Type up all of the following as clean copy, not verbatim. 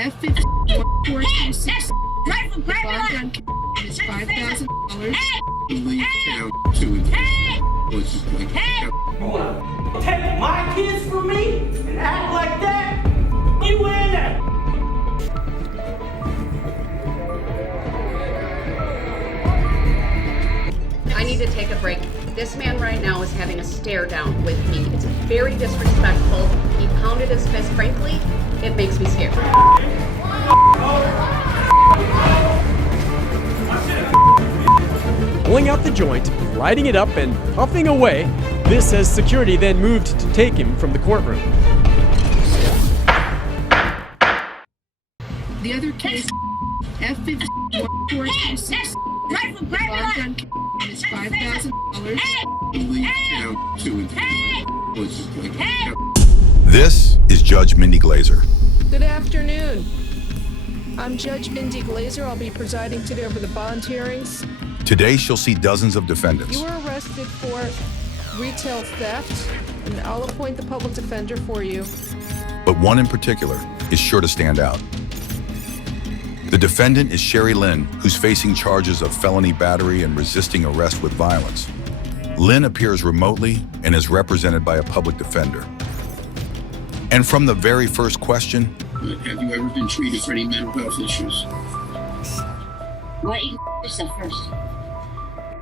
F-426. The bond on Keante is $5,000. Leave town to You wanna take my kids from me and act like that? You in there? I need to take a break. This man right now is having a stare down with me. It's very disrespectful. He pounded his fist. Frankly, it makes me scared. Pulling out the joint, lighting it up, and puffing away. This as security then moved to take him from the courtroom. The other case, F-426. The bond on Keante is $5,000. leave town to This is Judge Mindy Glazer. Good afternoon. I'm Judge Mindy Glazer. I'll be presiding today over the bond hearings. Today she'll see dozens of defendants. You were arrested for retail theft, and I'll appoint the public defender for you. But one in particular is sure to stand out. The defendant is Sherry Lynn, who's facing charges of felony battery and resisting arrest with violence. Lynn appears remotely and is represented by a public defender. And from the very first question, have you ever been treated for any mental health issues? Why don't you yourself first?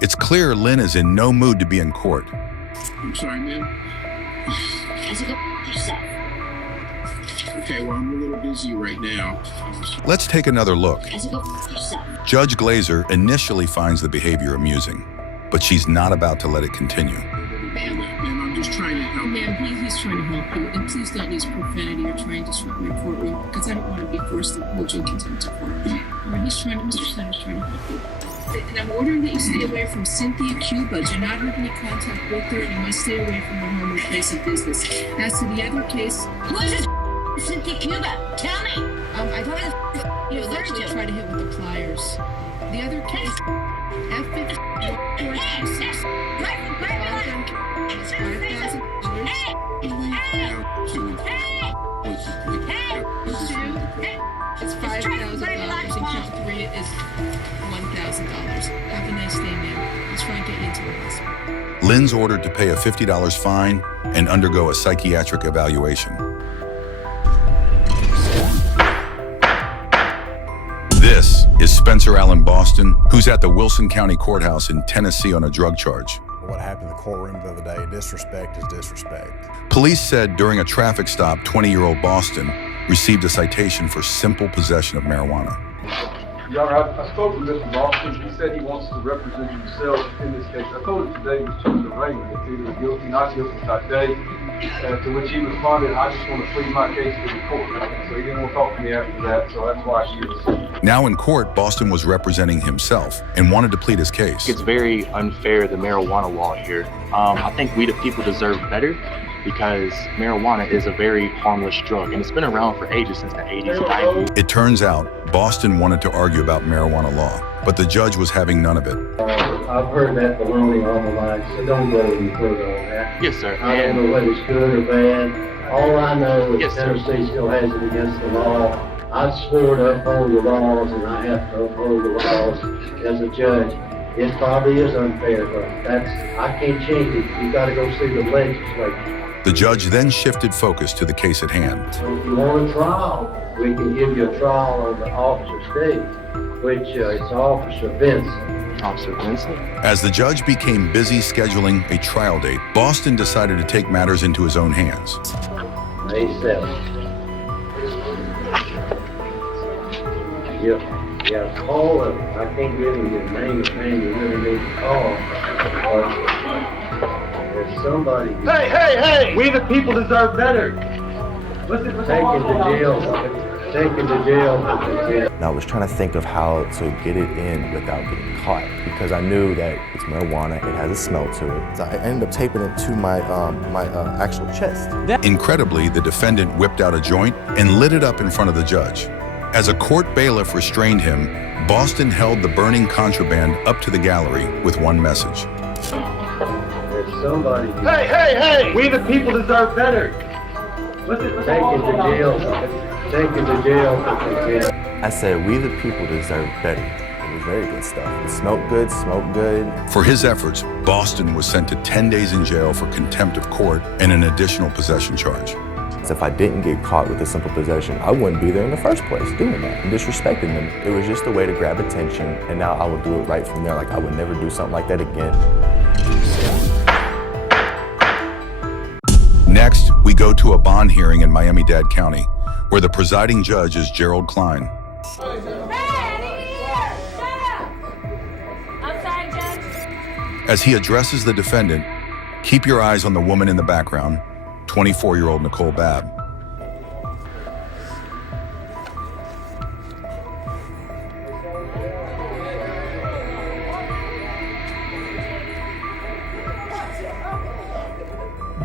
it's clear Lynn is in no mood to be in court. I'm sorry, ma'am. How's it go yourself? Okay, well, I'm a little busy right now. Let's take another look. How's it go yourself? Judge Glazer initially finds the behavior amusing, but she's not about to let it continue. Ma'am, I'm just trying to help. Ma'am, he's trying to help you, and please don't use profanity or try and disrupt my courtroom, because I don't want to be forced to hold you in contempt of court. Mr. Snyder's trying to help you. And I'm ordering that you stay away from Cynthia Cuba. Do not have any contact with her, and you must stay away from her home or place of business. As to the other case, Who is this Cynthia Cuba? Tell me. I don't you know, referred actually to? try to hit with the pliers. The other case, F-426. $5,000. It's $5,000, and count three is $1,000. Have a nice day, ma'am. Let's try and get you into the hospital. Lynn's ordered to pay a $50 fine and undergo a psychiatric evaluation. This is Spencer Allen Boston, who's at the Wilson County Courthouse in Tennessee on a drug charge. What happened in the courtroom the other day, disrespect is disrespect. Police said during a traffic stop, 20-year-old Boston received a citation for simple possession of marijuana. Your Honor, I spoke with Mr. Boston. He said he wants to represent himself in this case. I told him today was just an arraignment. It's either guilty, not guilty type day. To which he responded, I just want to plead my case to the court. So he didn't want to talk to me after that, so that's why he was. Now in court, Boston was representing himself and wanted to plead his case. It's very unfair, the marijuana law here. I think we the people deserve better because marijuana is a very harmless drug and it's been around for ages, since the 80s and 90s. It turns out Boston wanted to argue about marijuana law, but the judge was having none of it. I've heard that baloney all my life, so don't go any further on that. Yes, sir. I don't know whether it's good or bad. All I know is Yes, sir. Tennessee still has it against the law. I swore to uphold the laws, and I have to uphold the laws as a judge. It probably is unfair, but I can't change it. You got to go see the legislature. The judge then shifted focus to the case at hand. So if you want a trial, we can give you a trial on the officer state, which it's Officer Benson. Officer Benson? As the judge became busy scheduling a trial date, Boston decided to take matters into his own hands. May 7th. Yeah, call him. I can't give him the name of man you really need to call. There's somebody. Hey! We the people deserve better. Taken to jail. Taken to jail. And I was trying to think of how to get it in without getting caught, because I knew that it's marijuana, it has a smell to it. So I ended up taping it to my actual chest. Incredibly, the defendant whipped out a joint and lit it up in front of the judge. As a court bailiff restrained him, Boston held the burning contraband up to the gallery with one message. There's somebody. Hey! We the people deserve better. Taken to jail. take you to jail for contempt. I said, we the people deserve better. It was very good stuff. It smelled good, smoked good. For his efforts, Boston was sent to 10 days in jail for contempt of court and an additional possession charge. So if I didn't get caught with a simple possession, I wouldn't be there in the first place doing that and disrespecting them. It was just a way to grab attention, and now I would do it right from there. Like, I would never do something like that again. Next, we go to a bond hearing in Miami-Dade County, where the presiding judge is Gerald Klein. As he addresses the defendant, keep your eyes on the woman in the background, 24-year-old Nicole Bab.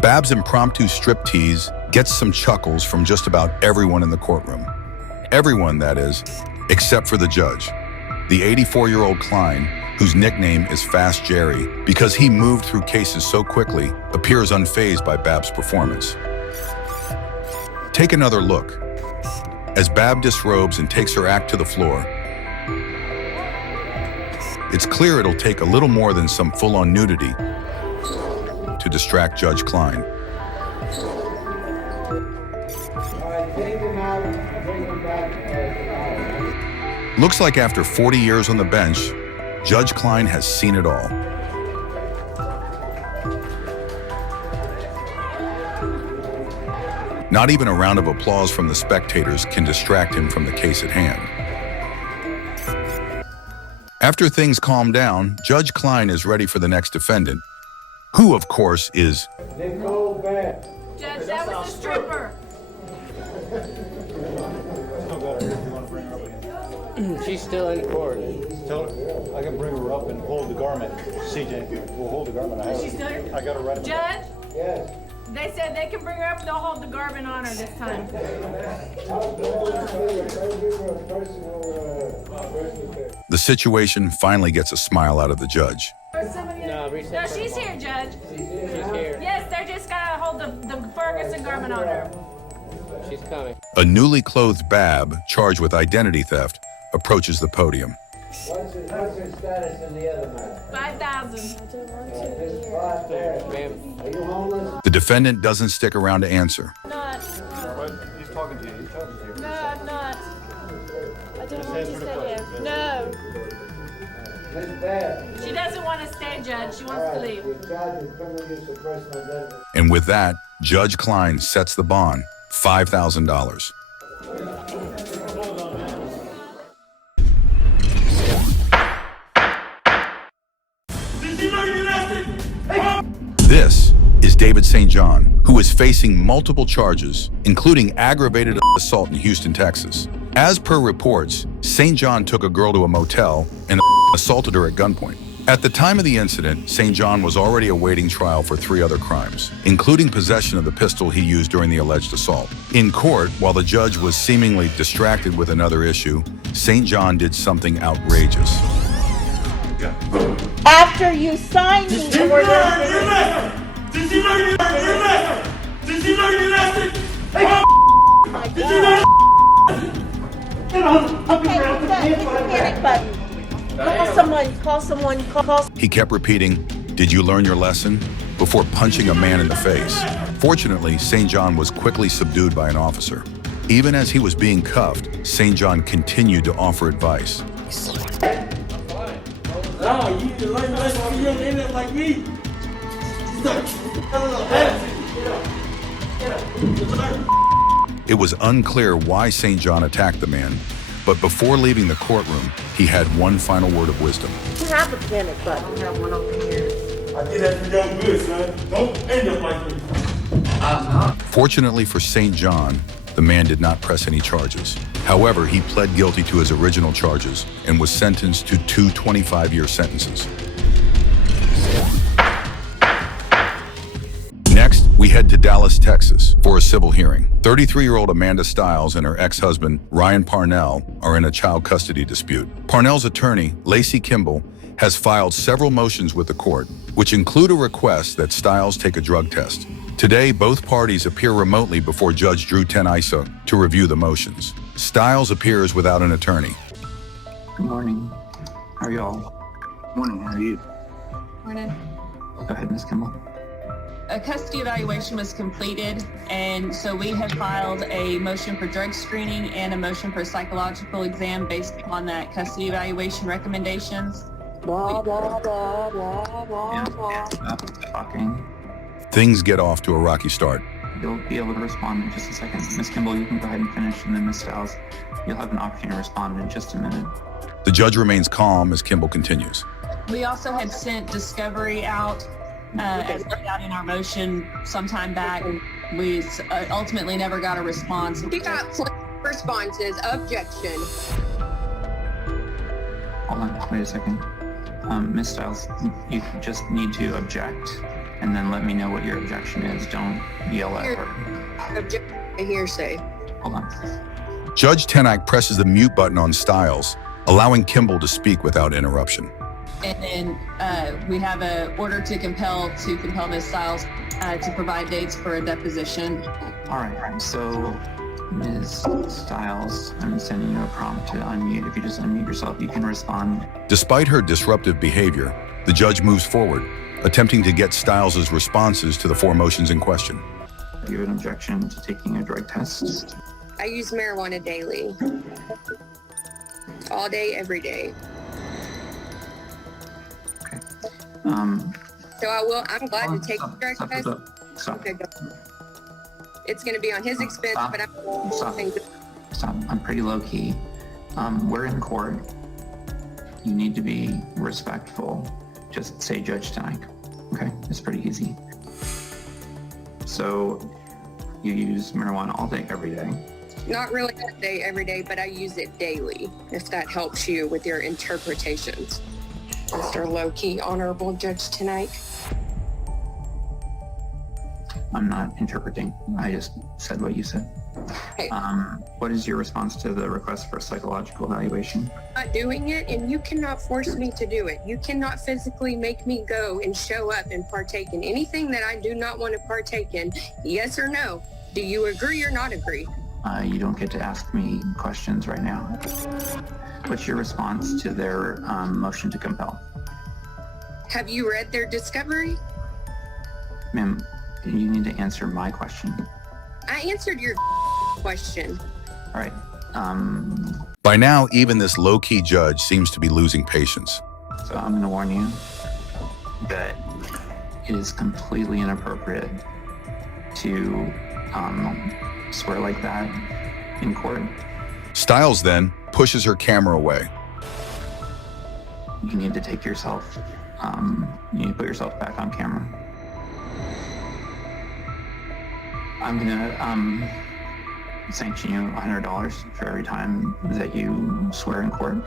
Bab's impromptu striptease gets some chuckles from just about everyone in the courtroom. Everyone, that is, except for the judge, the 84-year-old Klein, whose nickname is Fast Jerry because he moved through cases so quickly, appears unfazed by Bab's performance. Take another look. As Bab disrobes and takes her act to the floor, it's clear it'll take a little more than some full-on nudity to distract Judge Klein. Looks like after 40 years on the bench, Judge Klein has seen it all. Not even a round of applause from the spectators can distract him from the case at hand. After things calm down, Judge Klein is ready for the next defendant, who, of course, is Nicole Bab. Judge, that was a stripper. She's still in court. Tell her I can bring her up and hold the garment. CJ, we'll hold the garment. Is she still here? I got her right. Judge? Yes. They said they can bring her up and they'll hold the garment on her this time. The situation finally gets a smile out of the judge. No, she's here, Judge. She's here. Yes, they're just gonna hold the Ferguson garment on her. She's coming. A newly clothed Bab, charged with identity theft, approaches the podium. What's his status in the other matter? 5,000. Ma'am. Are you homeless? The defendant doesn't stick around to answer. Not. He's talking to you. He's talking to you. No, I'm not. I don't want to stay here. No. Miss Bab. She doesn't want to stay, Judge. She wants to leave. You're charged with criminal use of personal identity. And with that, Judge Klein sets the bond, $5,000. This is David St. John, who is facing multiple charges, including aggravated assault in Houston, Texas. As per reports, St. John took a girl to a motel and assaulted her at gunpoint. At the time of the incident, St. John was already awaiting trial for 3 other crimes, including possession of the pistol he used during the alleged assault. In court, while the judge was seemingly distracted with another issue, St. John did something outrageous. After you sign the order, He kept repeating, "Did you learn your lesson?" before punching a man in the face. Fortunately, St. John was quickly subdued by an officer. Even as he was being cuffed, St. John continued to offer advice. No, you need to learn your lesson from young idiot like me. It was unclear why St. John attacked the man, but before leaving the courtroom, he had one final word of wisdom. you have a panic button. You have one over here. I did that for young good, son. Don't end up like me. Fortunately for St. John, the man did not press any charges. However, he pled guilty to his original charges and was sentenced to 2 25-year sentences. Next, we head to Dallas, Texas for a civil hearing. 33-year-old Amanda Stiles and her ex-husband, Ryan Parnell, are in a child custody dispute. Parnell's attorney, Lacey Kimball, has filed several motions with the court, which include a request that Stiles take a drug test. Today, both parties appear remotely before Judge Drew Tenaisa to review the motions. Stiles appears without an attorney. Good morning. How are you all? Morning, how are you? Morning. Go ahead, Ms. Kimball. A custody evaluation was completed, and so we have filed a motion for drug screening and a motion for psychological exam based upon that custody evaluation recommendations. Blah, blah, blah, blah, blah, blah. Stop talking. Things get off to a rocky start. You'll be able to respond in just a second. Ms. Kimball, you can go ahead and finish, and then Ms. Stiles, you'll have an opportunity to respond in just a minute. The judge remains calm as Kimball continues. We also had sent discovery out as laid out in our motion sometime back. We ultimately never got a response. We got responses. Objection. Hold on, wait a second. Ms. Stiles, you just need to object, and then let me know what your objection is. Don't yell at her. Object to hearsay. Hold on. Judge Tenaik presses the mute button on Stiles, allowing Kimball to speak without interruption. And then we have an order to compel Ms. Stiles to provide dates for a deposition. All right, so Ms. Stiles, I'm sending you a prompt to unmute. If you just unmute yourself, you can respond. Despite her disruptive behavior, the judge moves forward, attempting to get Stiles' responses to the 4 motions in question. Do you have an objection to taking a drug test? I use marijuana daily. All day, every day. So I'm glad to take the drug test. Stop. Okay, go. It's going to be on his expense, but I'm Stop. I'm pretty low key. We're in court. You need to be respectful. Just say Judge Tenaik. Okay, it's pretty easy. So you use marijuana all day, every day. Not really all day, every day, but I use it daily, if that helps you with your interpretations. Mr. Low-Key Honorable Judge Tenaik. I'm not interpreting. I just said what you said. Hey. What is your response to the request for psychological evaluation? I'm not doing it, and you cannot force me to do it. You cannot physically make me go and show up and partake in anything that I do not want to partake in. Yes or no? Do you agree or not agree? You don't get to ask me questions right now. What's your response to their motion to compel? Have you read their discovery? Ma'am, you need to answer my question. I answered your question. All right. By now, even this low-key judge seems to be losing patience. So I'm going to warn you that it is completely inappropriate to swear like that in court. Stiles then pushes her camera away. You need to take yourself, you need to put yourself back on camera. I'm gonna sanction you $100 for every time that you swear in court,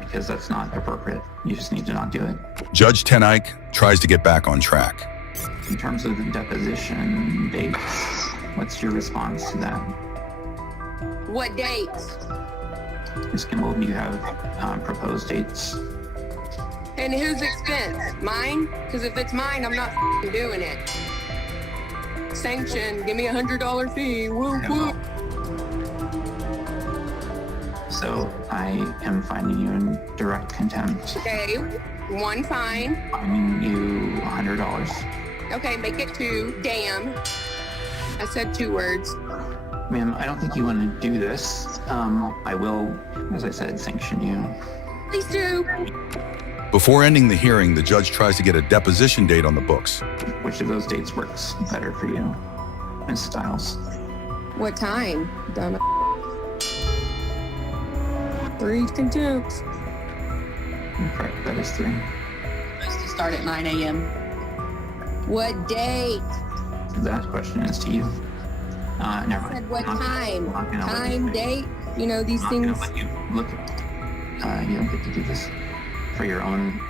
because that's not appropriate. You just need to not do it. Judge Tenaik tries to get back on track. In terms of the deposition dates, what's your response to that? What dates? Ms. Kimball, do you have proposed dates? And whose expense? Mine? Because if it's mine, I'm not doing it. Sanction, give me $100 fee. Woo woo. So I am finding you in direct contempt. Okay, 1 fine. Finding you $100. Okay, make it 2. Damn. I said 2 words. Ma'am, I don't think you want to do this. I will, as I said, sanction you. Please do. Before ending the hearing, the judge tries to get a deposition date on the books. Which of those dates works better for you, Ms. Stiles? What time? Donna. 3 contempts. Correct, that is 3. Supposed to start at 9 a.m. What date? That question is to you. Never I mind. said what time? Time, date? You know, these things. I'm not gonna let you look. You don't get to do this for your own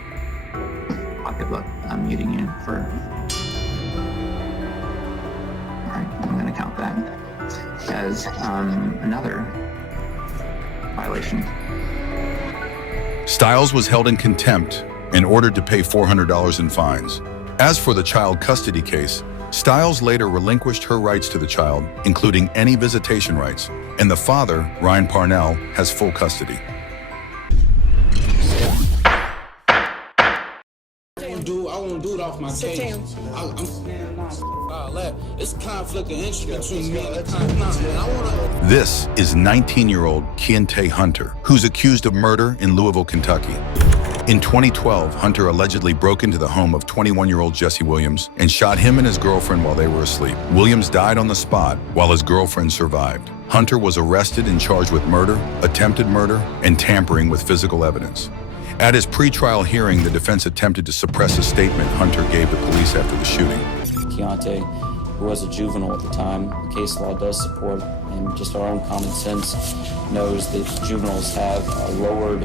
pocketbook. I'm muting you for. All right, I'm going to count that as another violation. Stiles was held in contempt and ordered to pay $400 in fines. As for the child custody case, Stiles later relinquished her rights to the child, including any visitation rights, and the father, Ryan Parnell, has full custody. I won't do it off my case. It's conflict of interest between me and the conflict. This is 19-year-old Keante Hunter, who's accused of murder in Louisville, Kentucky. In 2012, Hunter allegedly broke into the home of 21-year-old Jesse Williams and shot him and his girlfriend while they were asleep. Williams died on the spot while his girlfriend survived. Hunter was arrested and charged with murder, attempted murder, and tampering with physical evidence. At his pretrial hearing, the defense attempted to suppress a statement Hunter gave to police after the shooting. Keante, who was a juvenile at the time, the case law does support, and just our own common sense knows that juveniles have a lowered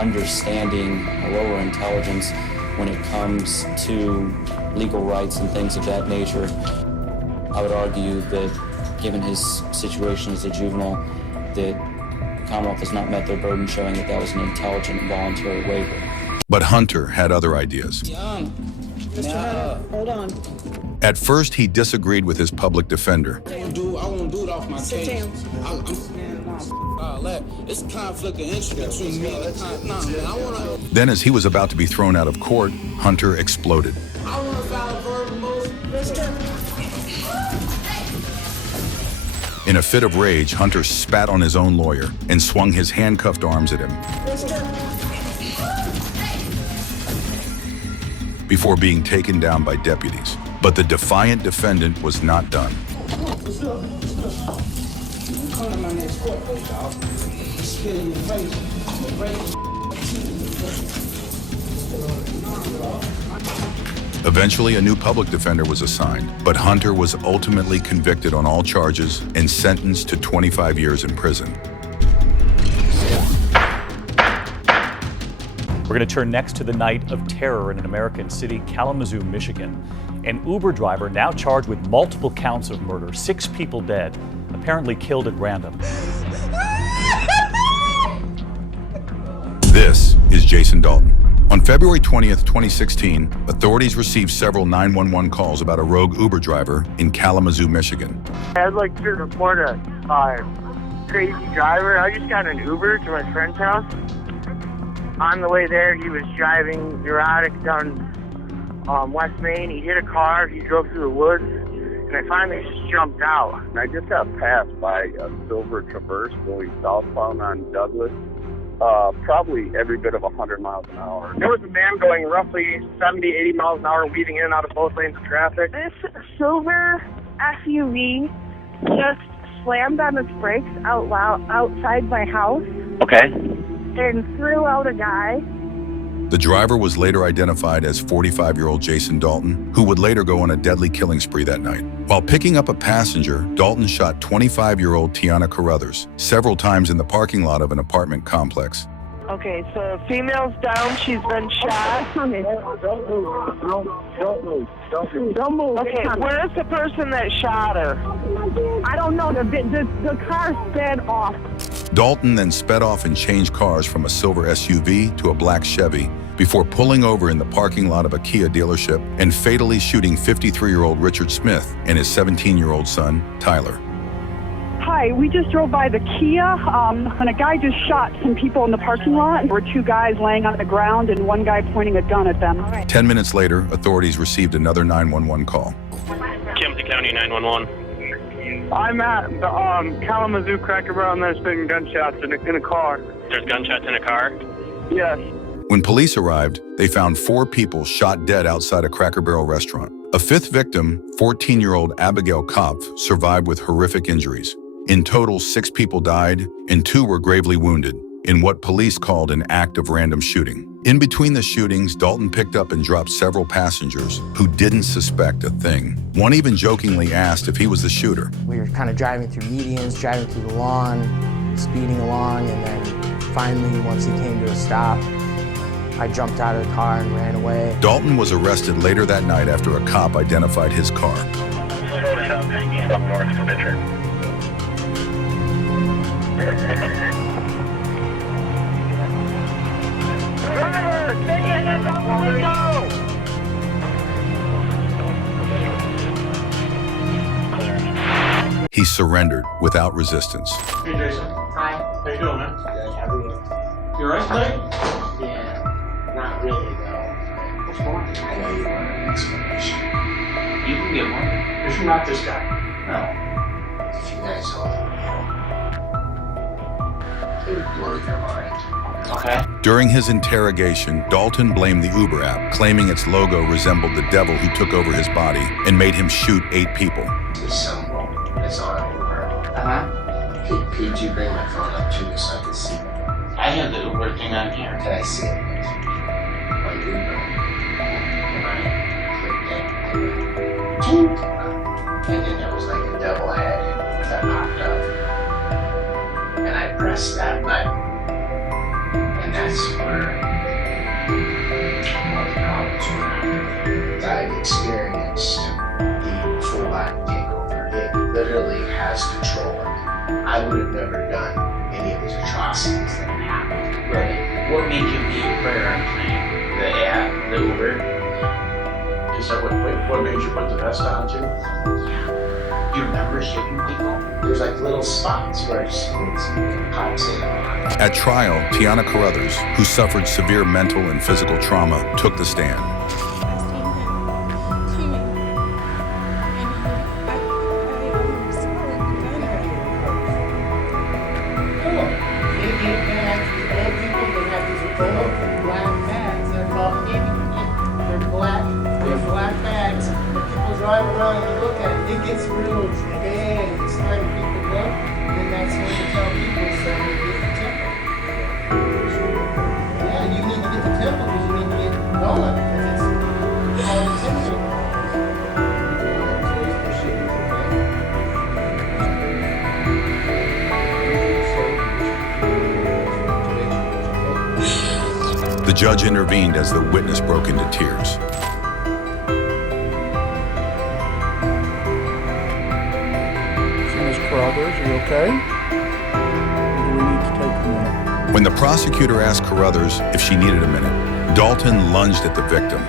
understanding, a lower intelligence when it comes to legal rights and things of that nature. I would argue that given his situation as a juvenile, that the Commonwealth has not met their burden showing that that was an intelligent and voluntary waiver. But Hunter had other ideas. Mr. Hunter, hold on. At first, he disagreed with his public defender. I won't do it off my Sit case. down. It's conflict of interest between me and the conflict. Then, as he was about to be thrown out of court, Hunter exploded. I want to file a verbal motion. In a fit of rage, Hunter spat on his own lawyer and swung his handcuffed arms at him before being taken down by deputies. But the defiant defendant was not done. Eventually, a new public defender was assigned, but Hunter was ultimately convicted on all charges and sentenced to 25 years in prison. We're going to turn next to the night of terror in an American city, Kalamazoo, Michigan. An Uber driver now charged with multiple counts of murder, 6 people dead, apparently killed at random. This is Jason Dalton. On February 20th, 2016, authorities received several 911 calls about a rogue Uber driver in Kalamazoo, Michigan. I'd like to report a crazy driver. I just got an Uber to my friend's house. On the way there, he was driving neurotic down West Main. He hit a car, he drove through the woods, and I finally just jumped out. I just got passed by a silver Traverse going southbound on Douglas. Probably every bit of 100 miles an hour. There was a man going roughly 70, 80 miles an hour, weaving in and out of both lanes of traffic. This silver SUV just slammed on its brakes outside my house. Okay. And threw out a guy. The driver was later identified as 45-year-old Jason Dalton, who would later go on a deadly killing spree that night. While picking up a passenger, Dalton shot 25-year-old Tiana Carruthers several times in the parking lot of an apartment complex. Okay, so female's down, she's been shot. Don't move. Okay, where's the person that shot her? I don't know, the car sped off. Dalton then sped off and changed cars from a silver SUV to a black Chevy before pulling over in the parking lot of a Kia dealership and fatally shooting 53-year-old Richard Smith and his 17-year-old son, Tyler. Hi, we just drove by the Kia, and a guy just shot some people in the parking lot. There were 2 guys laying on the ground and 1 guy pointing a gun at them. 10 minutes later, authorities received another 911 call. Keante County 911. I'm at the Kalamazoo Cracker Barrel, and there's been gunshots in a car. There's gunshots in a car? Yes. When police arrived, they found 4 people shot dead outside a Cracker Barrel restaurant. A 5th victim, 14-year-old Abigail Kopf, survived with horrific injuries. In total, 6 people died and 2 were gravely wounded in what police called an act of random shooting. In between the shootings, Dalton picked up and dropped several passengers who didn't suspect a thing. One even jokingly asked if he was the shooter. We were kind of driving through medians, driving through the lawn, speeding along, and then finally, once he came to a stop, I jumped out of the car and ran away. Dalton was arrested later that night after a cop identified his car. he surrendered without resistance. Hey, Jason. Hi. How you doing, man? You alright today? Yeah, not really though. What's going on? I know you want an explanation. You can get one. If you're not this guy. No. If you guys all it would blow your mind. Okay. During his interrogation, Dalton blamed the Uber app, claiming its logo resembled the devil who took over his body and made him shoot 8 people. This symbol is on Uber. Could you bring my phone up to me so I can see it? I have the Uber thing on here. Can I see it? On Uber. When I clicked it, and then there was like a double head that popped up. And I pressed that button. And that's where all the problems were. I've experienced the full body takeover. It literally has control of me. I would have never done any of these atrocities that have happened. Right. What made you be a prayer on plane? The app, the Uber? Is that what made you put the vest on too? You remember shooting people? There's like little spots where it pops in. At trial, Tiana Carruthers, who suffered severe mental and physical trauma, took the stand. The judge intervened as the witness broke into tears. Ms. Carruthers, are you okay? Or do we need to take a minute? When the prosecutor asked Carruthers if she needed a minute, Dalton lunged at the victim.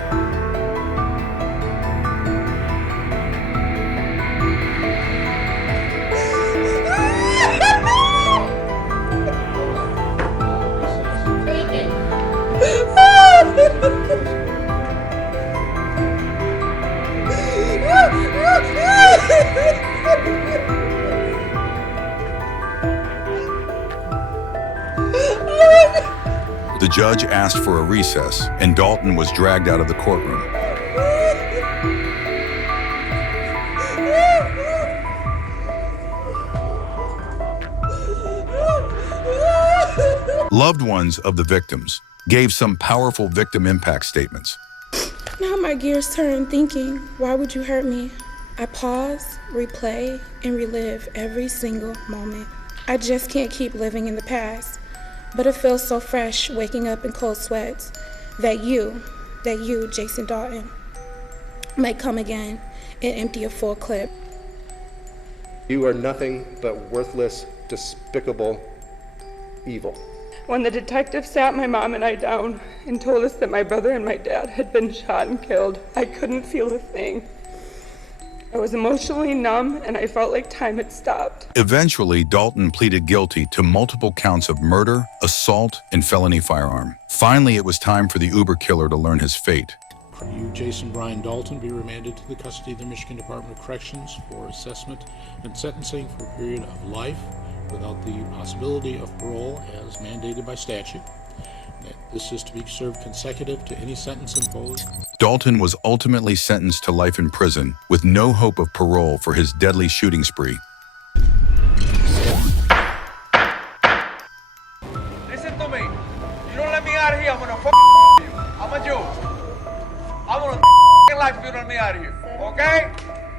The judge asked for a recess, and Dalton was dragged out of the courtroom. Loved ones of the victims gave some powerful victim impact statements. Now my gears turn thinking, why would you hurt me? I pause, replay, and relive every single moment. I just can't keep living in the past. But it feels so fresh waking up in cold sweats that you, Jason Dalton, might come again and empty a full clip. You are nothing but worthless, despicable evil. When the detective sat my mom and I down and told us that my brother and my dad had been shot and killed, I couldn't feel a thing. I was emotionally numb and I felt like time had stopped. Eventually, Dalton pleaded guilty to multiple counts of murder, assault, and felony firearm. Finally, it was time for the Uber killer to learn his fate. You, Jason Brian Dalton, be remanded to the custody of the Michigan Department of Corrections for assessment and sentencing for a period of life without the possibility of parole as mandated by statute. This is to be served consecutive to any sentence imposed. Dalton was ultimately sentenced to life in prison with no hope of parole for his deadly shooting spree. Listen to me. You don't let me out of here, I'm gonna you. I'm a Jew. I'm gonna life if you don't let me out of here. Okay?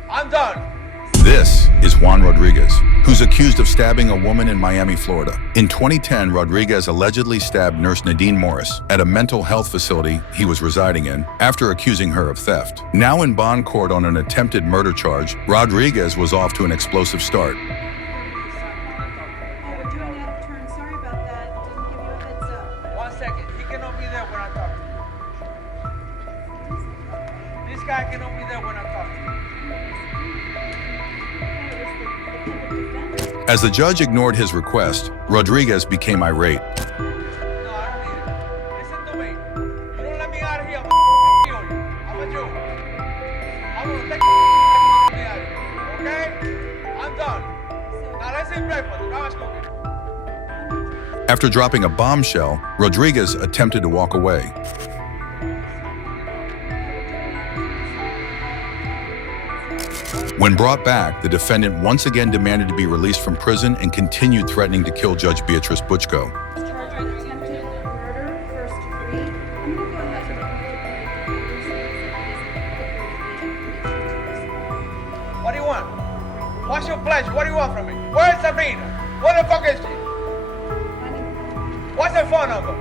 I'm done. This is Juan Rodriguez, who's accused of stabbing a woman in Miami, Florida. In 2010, Rodriguez allegedly stabbed nurse Nadine Morris at a mental health facility he was residing in after accusing her of theft. Now in bond court on an attempted murder charge, Rodriguez was off to an explosive start. One second. He cannot be there when I talk to you. This guy cannot be there when I talk to you. As the judge ignored his request, Rodriguez became irate. No, I don't need it. Listen to me. You don't let me out of here, I'm gonna kill you. I'm a Jew. I'm gonna take me out of here, okay? I'm done. Now let's eat breakfast. Now it's cooking. After dropping a bombshell, Rodriguez attempted to walk away. When brought back, the defendant once again demanded to be released from prison and continued threatening to kill Judge Beatrice Butchko. What do you want? What's your pleasure? What do you want from me? Where's Sabina? Where the fuck is she? What's her phone number?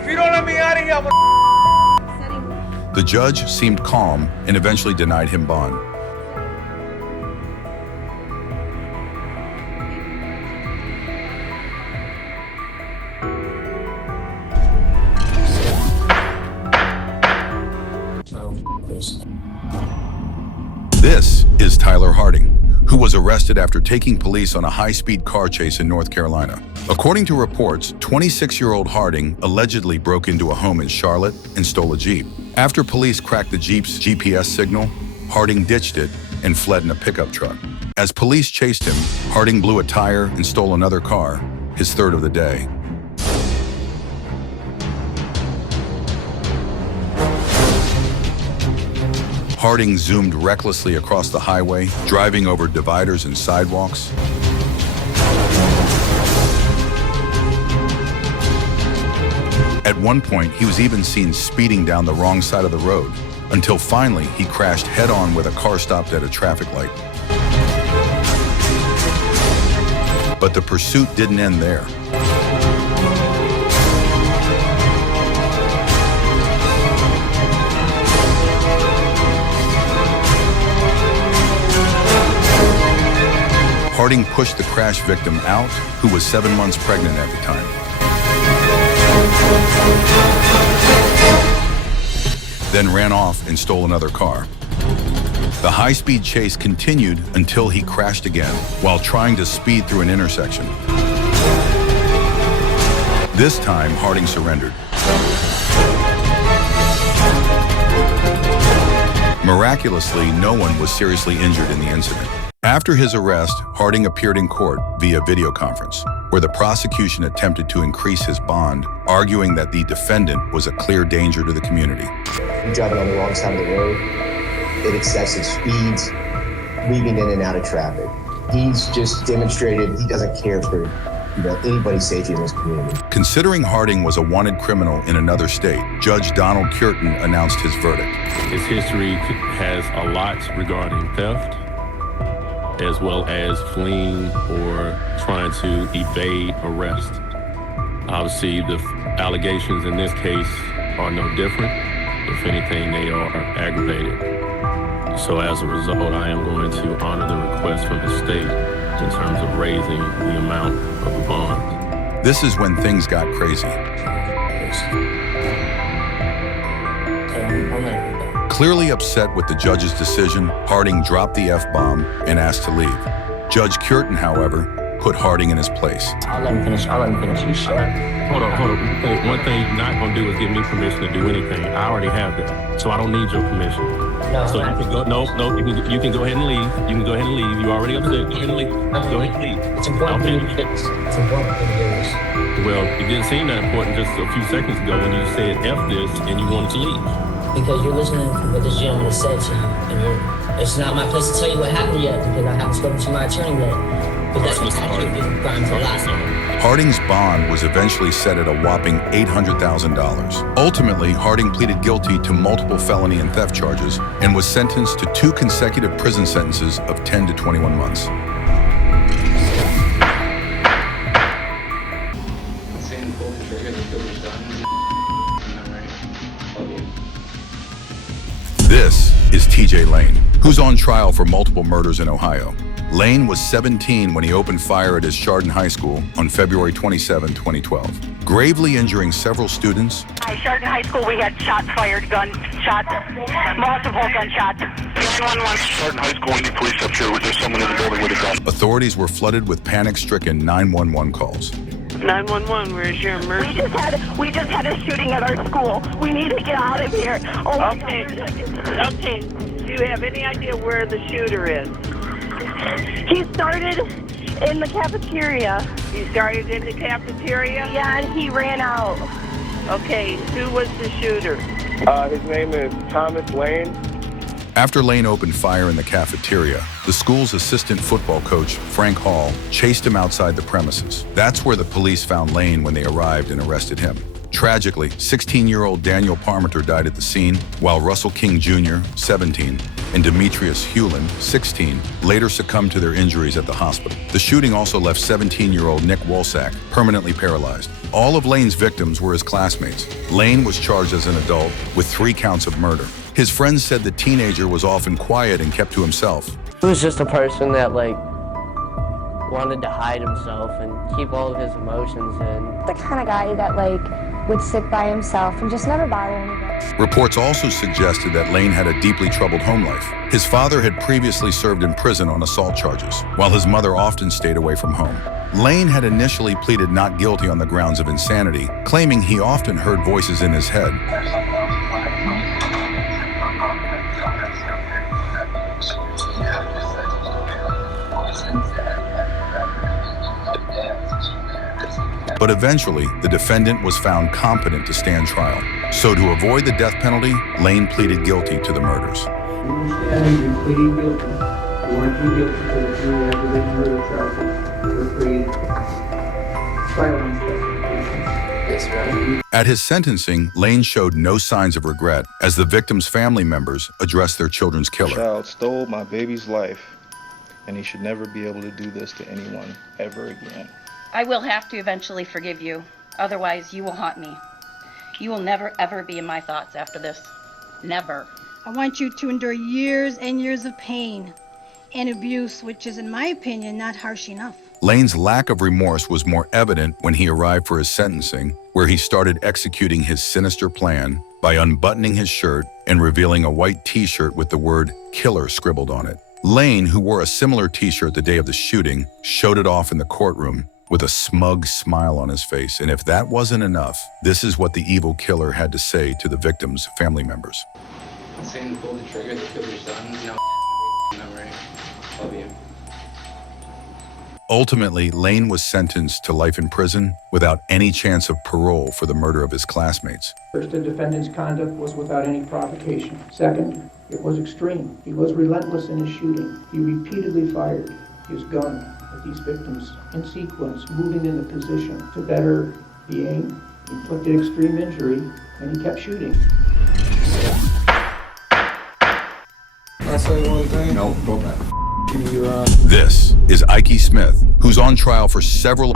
If you don't let me out of here, I'm gonna... The judge seemed calm and eventually denied him bond. This is Tyler Harding, who was arrested after taking police on a high-speed car chase in North Carolina. According to reports, 26-year-old Harding allegedly broke into a home in Charlotte and stole a Jeep. After police cracked the Jeep's GPS signal, Harding ditched it and fled in a pickup truck. As police chased him, Harding blew a tire and stole another car, his third of the day. Harding zoomed recklessly across the highway, driving over dividers and sidewalks. At one point, he was even seen speeding down the wrong side of the road, until finally he crashed head-on with a car stopped at a traffic light. But the pursuit didn't end there. Harding pushed the crash victim out, who was 7 months pregnant at the time. Then ran off and stole another car. The high-speed chase continued until he crashed again while trying to speed through an intersection. This time, Harding surrendered. Miraculously, no one was seriously injured in the incident. After his arrest, Harding appeared in court via video conference, where the prosecution attempted to increase his bond, arguing that the defendant was a clear danger to the community. He's driving on the wrong side of the road, at excessive speeds, weaving in and out of traffic. He's just demonstrated he doesn't care for anybody's safety in this community. Considering Harding was a wanted criminal in another state, Judge Donald Curtin announced his verdict. His history has a lot regarding theft, as well as fleeing or trying to evade arrest. Obviously, the allegations in this case are no different. If anything, they are aggravated. So as a result, I am going to honor the request from the state in terms of raising the amount of the bond. This is when things got crazy. Clearly upset with the judge's decision, Harding dropped the F-bomb and asked to leave. Judge Curtin, however, put Harding in his place. I'll let him finish. You sure? Hold on. One thing you're not going to do is give me permission to do anything. I already have that, so I don't need your permission. No, so you can go. No. You can go ahead and leave. You can go ahead and leave. You already upset. Go ahead and leave. Go ahead and leave. It's important for you to do this. It's important for you to do this. Well, it didn't seem that important just a few seconds ago when you said F this and you wanted to leave. Because you're listening to what this gentleman has said to you, and it's not my place to tell you what happened yet because I haven't spoken to my attorney yet. But that's what's accurate crime for life. Harding's bond was eventually set at a whopping $800,000. Ultimately, Harding pleaded guilty to multiple felony and theft charges and was sentenced to 2 consecutive prison sentences of 10 to 21 months. This is TJ Lane, who's on trial for multiple murders in Ohio. Lane was 17 when he opened fire at his Chardon High School on February 27, 2012, gravely injuring several students. At Chardon High School, we had shots fired, gunshots, multiple gunshots. 911. Chardon High School, we need police up here. There's someone in the building with a gun. Authorities were flooded with panic-stricken 911 calls. 911, where's your emergency? We just had a shooting at our school. We need to get out of here. Oh, okay. Okay. Do you have any idea where the shooter is? He started in the cafeteria. He started in the cafeteria? Yeah, and he ran out. Okay, who was the shooter? His name is Thomas Lane. After Lane opened fire in the cafeteria, the school's assistant football coach, Frank Hall, chased him outside the premises. That's where the police found Lane when they arrived and arrested him. Tragically, 16-year-old Daniel Parmenter died at the scene, while Russell King Jr., 17, and Demetrius Hewlin, 16, later succumbed to their injuries at the hospital. The shooting also left 17-year-old Nick Wolsack permanently paralyzed. All of Lane's victims were his classmates. Lane was charged as an adult with 3 counts of murder. His friends said the teenager was often quiet and kept to himself. He was just a person that, wanted to hide himself and keep all of his emotions in. The kind of guy that, would sit by himself and just never bother anybody. Reports also suggested that Lane had a deeply troubled home life. His father had previously served in prison on assault charges, while his mother often stayed away from home. Lane had initially pleaded not guilty on the grounds of insanity, claiming he often heard voices in his head. But eventually, the defendant was found competent to stand trial. So to avoid the death penalty, Lane pleaded guilty to the murders. You're pleading guilty. You weren't too guilty to the 3 aggravated murder charges. For 3 firearms justifications. At his sentencing, Lane showed no signs of regret as the victim's family members addressed their children's killer. The child stole my baby's life, and he should never be able to do this to anyone ever again. I will have to eventually forgive you. Otherwise, you will haunt me. You will never, ever be in my thoughts after this. Never. I want you to endure years and years of pain and abuse, which is, in my opinion, not harsh enough. Lane's lack of remorse was more evident when he arrived for his sentencing, where he started executing his sinister plan by unbuttoning his shirt and revealing a white t-shirt with the word "killer" scribbled on it. Lane, who wore a similar t-shirt the day of the shooting, showed it off in the courtroom with a smug smile on his face. And if that wasn't enough, this is what the evil killer had to say to the victim's family members. Saying pull the trigger that killed your son, no memory. Love you. Ultimately, Lane was sentenced to life in prison without any chance of parole for the murder of his classmates. First, the defendant's conduct was without any provocation. Second, it was extreme. He was relentless in his shooting. He repeatedly fired his gun at these victims in sequence, moving in the position to better the aim. He inflicted extreme injury, and he kept shooting. That's what you want to say? No, go back. This is Iky Smith, who's on trial for several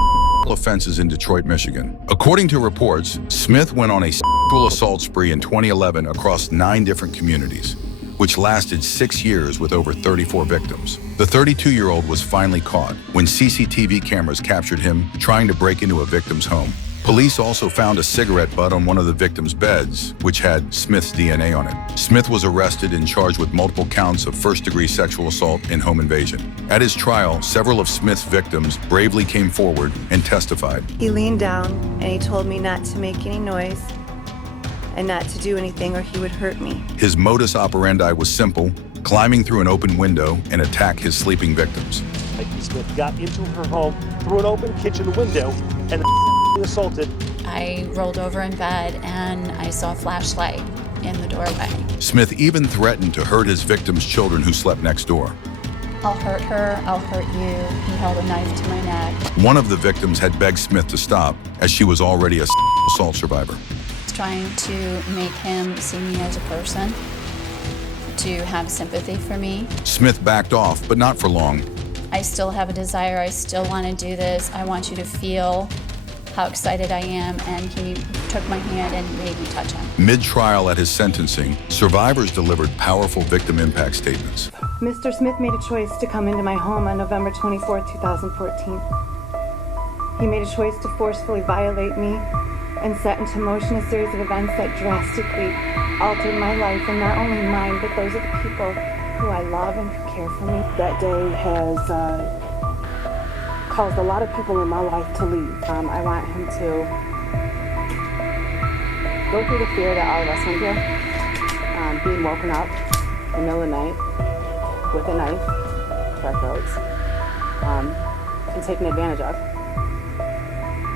offenses in Detroit, Michigan. According to reports, Smith went on a sexual assault spree in 2011 across 9 different communities, which lasted 6 years with over 34 victims. The 32-year-old was finally caught when CCTV cameras captured him trying to break into a victim's home. Police also found a cigarette butt on one of the victim's beds, which had Smith's DNA on it. Smith was arrested and charged with multiple counts of first-degree sexual assault and home invasion. At his trial, several of Smith's victims bravely came forward and testified. He leaned down and he told me not to make any noise and not to do anything or he would hurt me. His modus operandi was simple: climbing through an open window and attack his sleeping victims. Iky Smith got into her home through an open kitchen window and assaulted. I rolled over in bed and I saw a flashlight in the doorway. Smith even threatened to hurt his victim's children who slept next door. I'll hurt her, I'll hurt you. He held a knife to my neck. One of the victims had begged Smith to stop, as she was already a assault survivor. I was trying to make him see me as a person, to have sympathy for me. Smith backed off, but not for long. I still have a desire, I still want to do this. I want you to feel how excited I am, and he took my hand and made me touch him. Mid-trial at his sentencing, survivors delivered powerful victim impact statements. Mr. Smith made a choice to come into my home on November 24, 2014. He made a choice to forcefully violate me and set into motion a series of events that drastically altered my life, and not only mine, but those of the people who I love and who care for me. That day has caused a lot of people in my life to leave. I want him to go through the fear that all of us went through, being woken up in the middle of the night with a knife to our throats, and taken advantage of.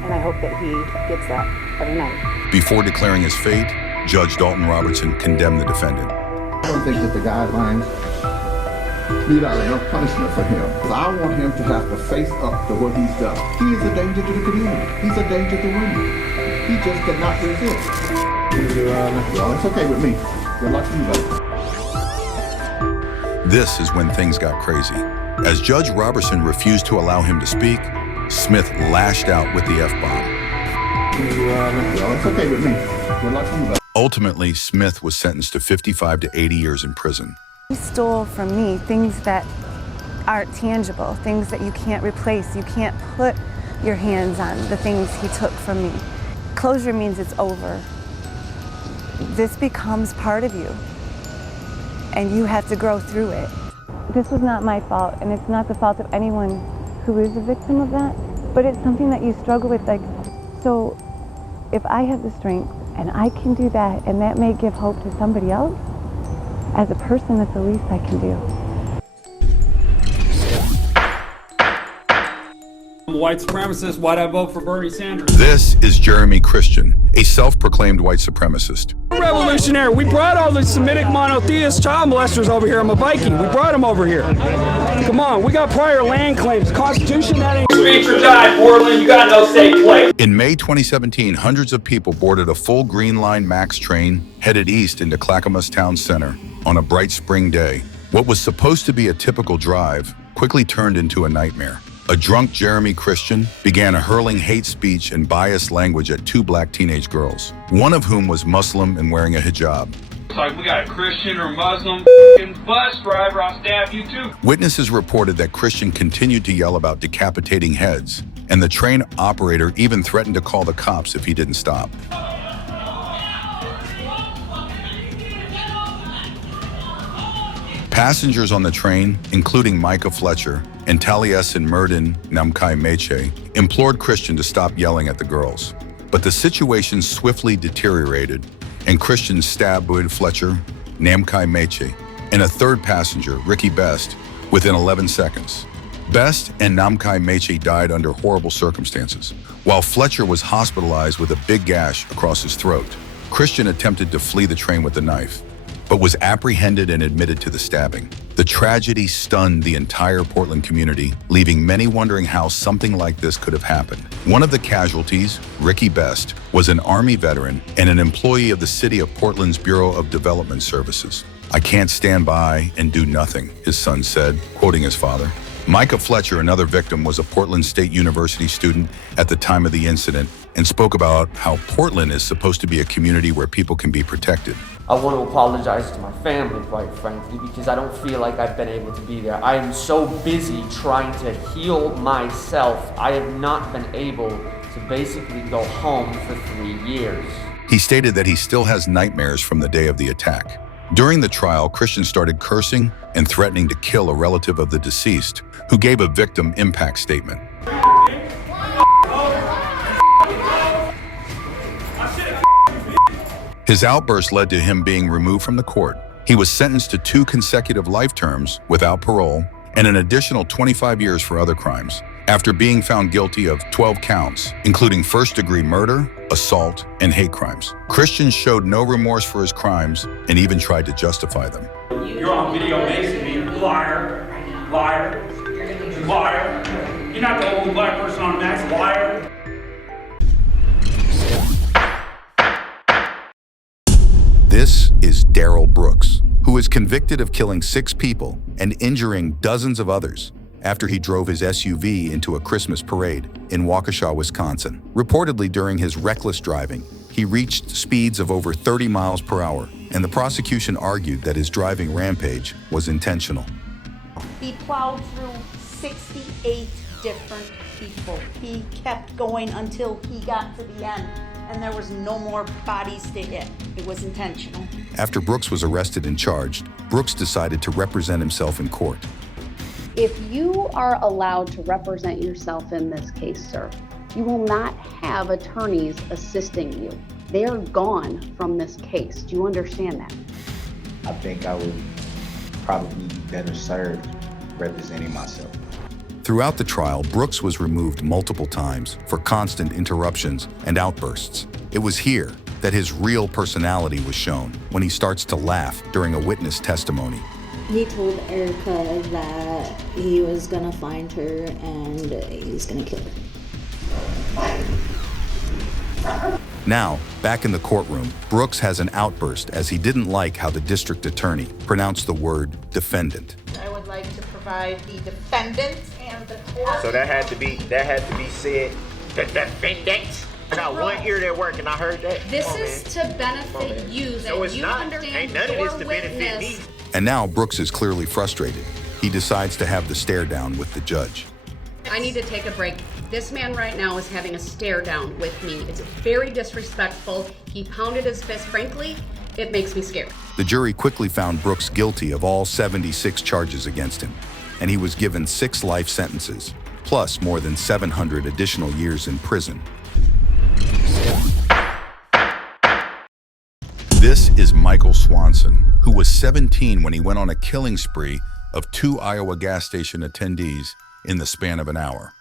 And I hope that he gets that every night. Before declaring his fate, Judge Dalton Robertson condemned the defendant. I don't think that the guidelines lead out enough punishment for him. Because I want him to have to face up to what he's done. He is a danger to the community. He's a danger to women. He just cannot resist. Well, it's okay with me. You're lucky you know. This is when things got crazy. As Judge Robertson refused to allow him to speak, Smith lashed out with the F-bomb. Well, it's okay with me. You're lucky you know. Ultimately, Smith was sentenced to 55 to 80 years in prison. He stole from me things that aren't tangible, things that you can't replace. You can't put your hands on the things he took from me. Closure means it's over. This becomes part of you, and you have to grow through it. This was not my fault, and it's not the fault of anyone who is a victim of that, but it's something that you struggle with. Like, so if I have the strength and I can do that, and that may give hope to somebody else, as a person, that's the least I can do. I'm a white supremacist. Why'd I vote for Bernie Sanders? This is Jeremy Christian, a self-proclaimed white supremacist. Revolutionary. We brought all the Semitic monotheist child molesters over here. I'm a Viking. We brought them over here. Come on, we got prior land claims. Constitution, that ain't speech or die, Portland. You got no safe place. In May 2017, hundreds of people boarded a full Green Line Max train headed east into Clackamas Town Center on a bright spring day. What was supposed to be a typical drive quickly turned into a nightmare. A drunk Jeremy Christian began hurling hate speech and biased language at two black teenage girls, one of whom was Muslim and wearing a hijab. It's like we got a Christian or Muslim bus driver. I'll stab you too. Witnesses reported that Christian continued to yell about decapitating heads, and the train operator even threatened to call the cops if he didn't stop. Passengers on the train, including Micah Fletcher and Taliesin Murden Namkai Meche, implored Christian to stop yelling at the girls. But the situation swiftly deteriorated, and Christian stabbed Boyd Fletcher, Namkai Meche, and a third passenger, Ricky Best, within 11 seconds. Best and Namkai Meche died under horrible circumstances, while Fletcher was hospitalized with a big gash across his throat. Christian attempted to flee the train with a knife, but was apprehended and admitted to the stabbing. The tragedy stunned the entire Portland community, leaving many wondering how something like this could have happened. One of the casualties, Ricky Best, was an Army veteran and an employee of the City of Portland's Bureau of Development Services. "I can't stand by and do nothing," his son said, quoting his father. Micah Fletcher, another victim, was a Portland State University student at the time of the incident and spoke about how Portland is supposed to be a community where people can be protected. I want to apologize to my family, quite frankly, because I don't feel like I've been able to be there. I am so busy trying to heal myself. I have not been able to basically go home for 3 years. He stated that he still has nightmares from the day of the attack. During the trial, Christian started cursing and threatening to kill a relative of the deceased, who gave a victim impact statement. His outburst led to him being removed from the court. He was sentenced to 2 consecutive life terms without parole and an additional 25 years for other crimes, after being found guilty of 12 counts, including first-degree murder, assault, and hate crimes. Christian showed no remorse for his crimes and even tried to justify them. You're on video basing me. Liar. Liar. Liar. You're not the only black person on Max. Liar. This is Daryl Brooks, who is convicted of killing 6 people and injuring dozens of others. after he drove his SUV into a Christmas parade in Waukesha, Wisconsin. Reportedly, during his reckless driving, he reached speeds of over 30 miles per hour, and the prosecution argued that his driving rampage was intentional. He plowed through 68 different people. He kept going until he got to the end, and there was no more bodies to hit. It was intentional. After Brooks was arrested and charged, Brooks decided to represent himself in court. If you are allowed to represent yourself in this case, sir, you will not have attorneys assisting you. They are gone from this case. Do you understand that? I think I would probably be better served representing myself. Throughout the trial, Brooks was removed multiple times for constant interruptions and outbursts. It was here that his real personality was shown when he starts to laugh during a witness testimony. He told Erica that he was gonna find her and he's gonna kill her. Now, back in the courtroom, Brooks has an outburst as he didn't like how the district attorney pronounced the word defendant. I would like to provide the defendant and the court. So that had to be said, the defendant. I got one ear that work and I heard that. This is to benefit you, that no, it's you not. understand Ain't none of your this to benefit witness. me. And now Brooks is clearly frustrated. He decides to have the stare down with the judge. I need to take a break. This man right now is having a stare down with me. It's very disrespectful. He pounded his fist. Frankly, it makes me scared. The jury quickly found Brooks guilty of all 76 charges against him, and he was given 6 life sentences, plus more than 700 additional years in prison. This is Michael Swanson, who was 17 when he went on a killing spree of 2 Iowa gas station attendees in the span of an hour.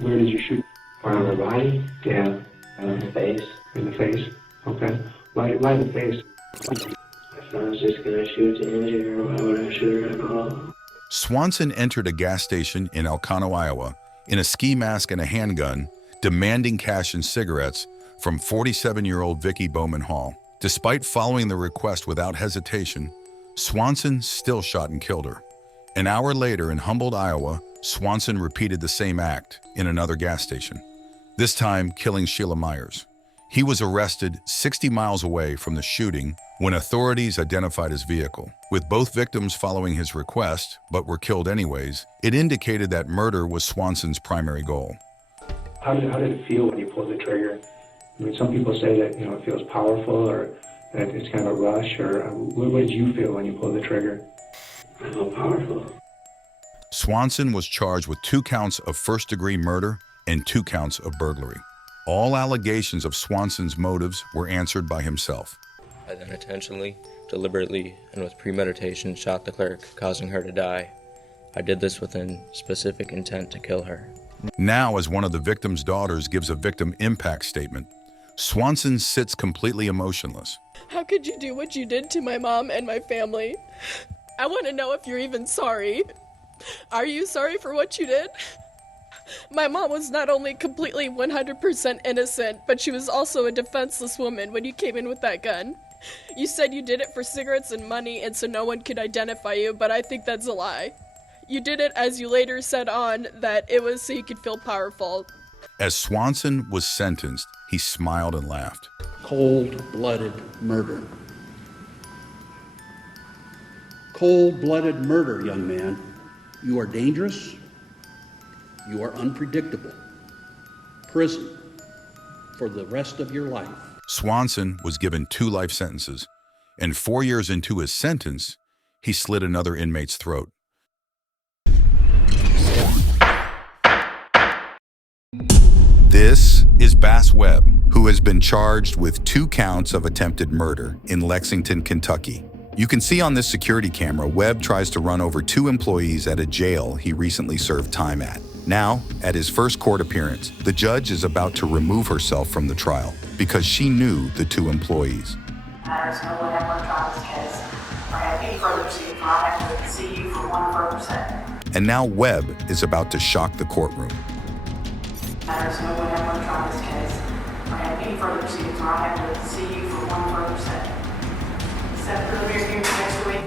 Where did you shoot? On the body? Yeah. In the face. In the face? Okay. Why the face? If I was just gonna shoot to injure her, why would I shoot her at all? Swanson entered a gas station in Elcano, Iowa, in a ski mask and a handgun, demanding cash and cigarettes from 47-year-old Vicki Bowman Hall. Despite following the request without hesitation, Swanson still shot and killed her. An hour later in Humboldt, Iowa, Swanson repeated the same act in another gas station, this time killing Sheila Myers. He was arrested 60 miles away from the shooting when authorities identified his vehicle. With both victims following his request, but were killed anyways, it indicated that murder was Swanson's primary goal. How did it feel when you pulled the trigger? I mean, some people say that, it feels powerful or that it's kind of a rush, or what did you feel when you pulled the trigger? I feel powerful. Swanson was charged with 2 counts of first-degree murder and 2 counts of burglary. All allegations of Swanson's motives were answered by himself. I then intentionally, deliberately, and with premeditation shot the clerk, causing her to die. I did this with a specific intent to kill her. Now, as one of the victim's daughters gives a victim impact statement, Swanson sits completely emotionless. How could you do what you did to my mom and my family? I want to know if you're even sorry. Are you sorry for what you did? My mom was not only completely 100% innocent, but she was also a defenseless woman when you came in with that gun. You said you did it for cigarettes and money and so no one could identify you, but I think that's a lie. You did it, as you later said on, that it was so you could feel powerful. As Swanson was sentenced, he smiled and laughed. Cold-blooded murder. Cold-blooded murder, young man. You are dangerous. You are unpredictable. Prison for the rest of your life. Swanson was given 2 life sentences, and 4 years into his sentence, he slit another inmate's throat. This is Webb, who has been charged with 2 counts of attempted murder in Lexington, Kentucky. You can see on this security camera, Webb tries to run over 2 employees at a jail he recently served time at. Now, at his first court appearance, the judge is about to remove herself from the trial because she knew the 2 employees. There's no way I'm going to try this case or have any further proceedings where I have to see you for one further step. And now Webb is about to shock the courtroom. There's no way I'm going to try this case or have any further proceedings where I have to see you for one further step. Set preliminary hearing for next week.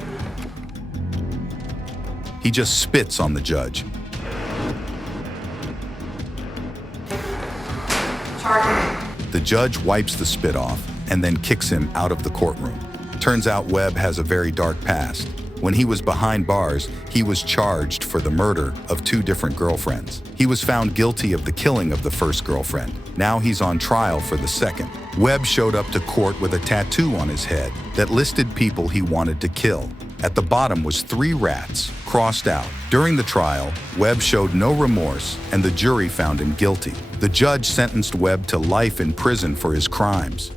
He just spits on the judge The judge wipes the spit off and then kicks him out of the courtroom. Turns out Webb has a very dark past. When he was behind bars, he was charged for the murder of 2 different girlfriends. He was found guilty of the killing of the first girlfriend. Now he's on trial for the second. Webb showed up to court with a tattoo on his head that listed people he wanted to kill. At the bottom was 3 rats, crossed out. During the trial, Webb showed no remorse, and the jury found him guilty. The judge sentenced Webb to life in prison for his crimes.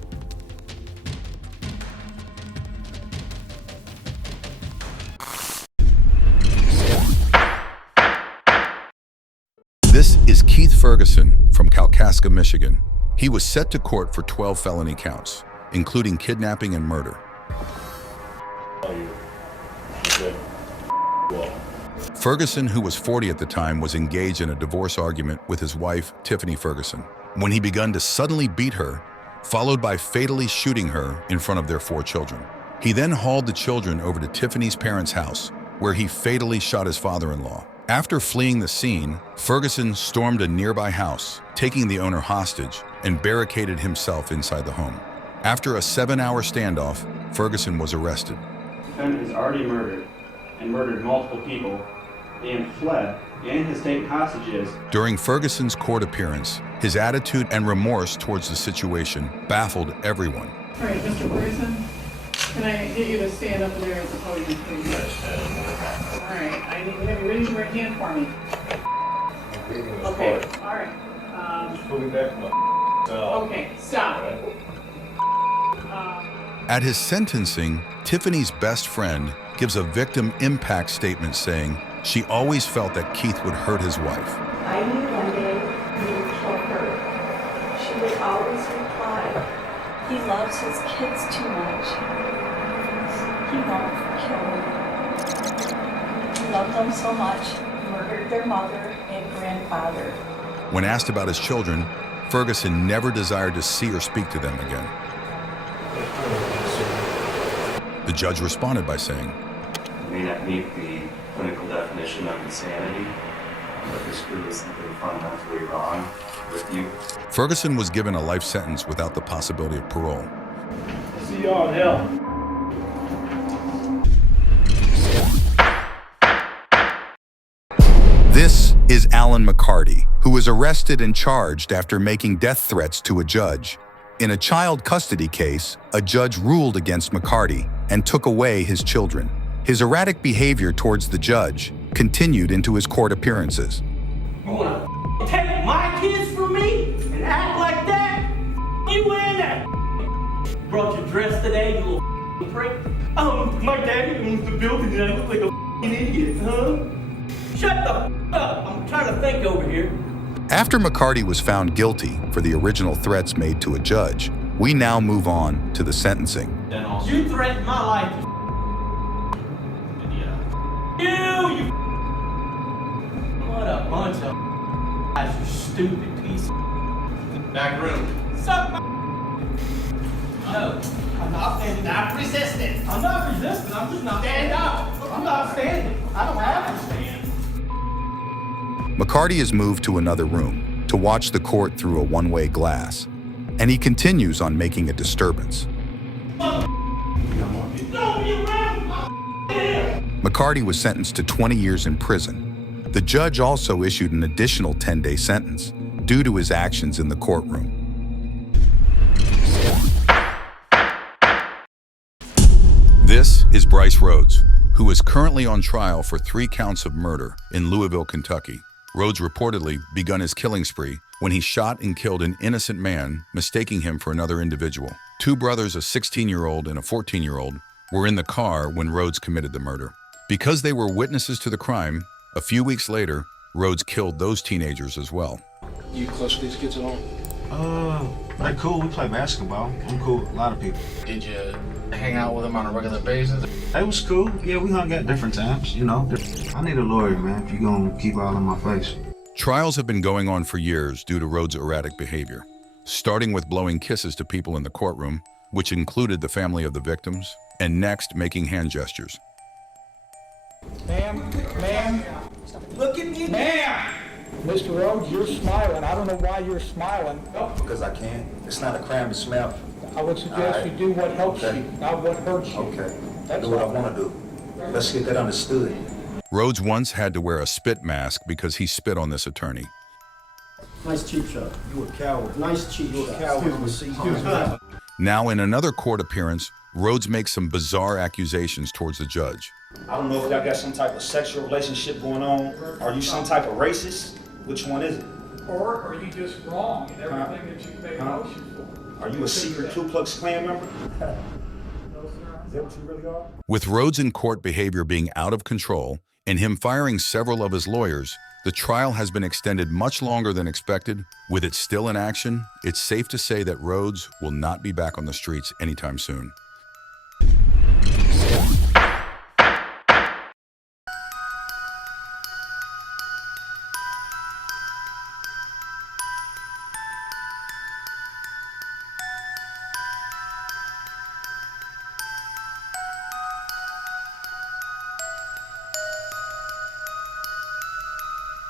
This is Keith Ferguson from Kalkaska, Michigan. He was set to court for 12 felony counts, including kidnapping and murder. Ferguson, who was 40 at the time, was engaged in a divorce argument with his wife, Tiffany Ferguson, when he began to suddenly beat her, followed by fatally shooting her in front of their 4 children. He then hauled the children over to Tiffany's parents' house, where he fatally shot his father-in-law. After fleeing the scene, Ferguson stormed a nearby house, taking the owner hostage, and barricaded himself inside the home. After a 7-hour standoff, Ferguson was arrested. The defendant has already murdered and murdered multiple people and fled and has taken hostages. During Ferguson's court appearance, his attitude and remorse towards the situation baffled everyone. All right, Mr. Bryson, can I get you to stand up there at the podium, please? All right, I need to have you raise your right hand for me. Okay, all right. Put me back my Okay, stop. At his sentencing, Tiffany's best friend gives a victim impact statement saying she always felt that Keith would hurt his wife. I knew one day he would kill her. She would always reply, he loves his kids too much. He won't kill them. He loved them so much, he murdered their mother and grandfather. When asked about his children, Ferguson never desired to see or speak to them again. The judge responded by saying, "You may not meet the clinical definition of insanity, but there's really something fundamentally wrong with you." Ferguson was given a life sentence without the possibility of parole. See y'all in hell. This is Alan McCarty, who was arrested and charged after making death threats to a judge. In a child custody case, a judge ruled against McCarty and took away his children. His erratic behavior towards the judge continued into his court appearances. You wanna take my kids from me and act like that? You in there? Brought your dress today, you little prick? My daddy owns the building and I look like a idiot, huh? Shut the up, I'm trying to think over here. After McCarty was found guilty for the original threats made to a judge, we now move on to the sentencing. You threatened my life. You! What a bunch of guys, you stupid piece of back room. Suck my No, I'm not standing. Not resisting. I'm not resisting, I'm just not standing up. I'm not standing. I don't have to stand. McCarty is moved to another room to watch the court through a one-way glass, and he continues on making a disturbance. McCarty was sentenced to 20 years in prison. The judge also issued an additional 10-day sentence due to his actions in the courtroom. This is Bryce Rhodes, who is currently on trial for 3 counts of murder in Louisville, Kentucky. Rhodes reportedly begun his killing spree when he shot and killed an innocent man, mistaking him for another individual. 2 brothers, a 16-year-old and a 14-year-old, were in the car when Rhodes committed the murder. Because they were witnesses to the crime, a few weeks later, Rhodes killed those teenagers as well. You close to these kids at all? They're cool. We play basketball. I'm cool with a lot of people. Did you hang out with them on a regular basis? It was cool. Yeah, we hung at different times, you know. I need a lawyer, man, if you're gonna keep all in my face. Trials have been going on for years due to Rhodes' erratic behavior, starting with blowing kisses to people in the courtroom, which included the family of the victims, and next making hand gestures. Ma'am, look at me. Ma'am! Mr. Rhodes, you're smiling. I don't know why you're smiling. Because I can't. It's not a crime to smile. I would suggest you do what helps you, not what hurts you. Okay. That's do what I all. want to do. Let's get that understood. Rhodes once had to wear a spit mask because he spit on this attorney. Nice cheap shot. You a coward. Nice cheap You a shot. coward. Now, in another court appearance, Rhodes makes some bizarre accusations towards the judge. I don't know if y'all got some type of sexual relationship going on. Are you some type of racist? Which one is it? Or are you just wrong in everything that you made a motion for? Are you a secret Ku Klux Klan member? Is that what you really are? With Rhodes' in court behavior being out of control and him firing several of his lawyers, the trial has been extended much longer than expected. With it still in action, it's safe to say that Rhodes will not be back on the streets anytime soon.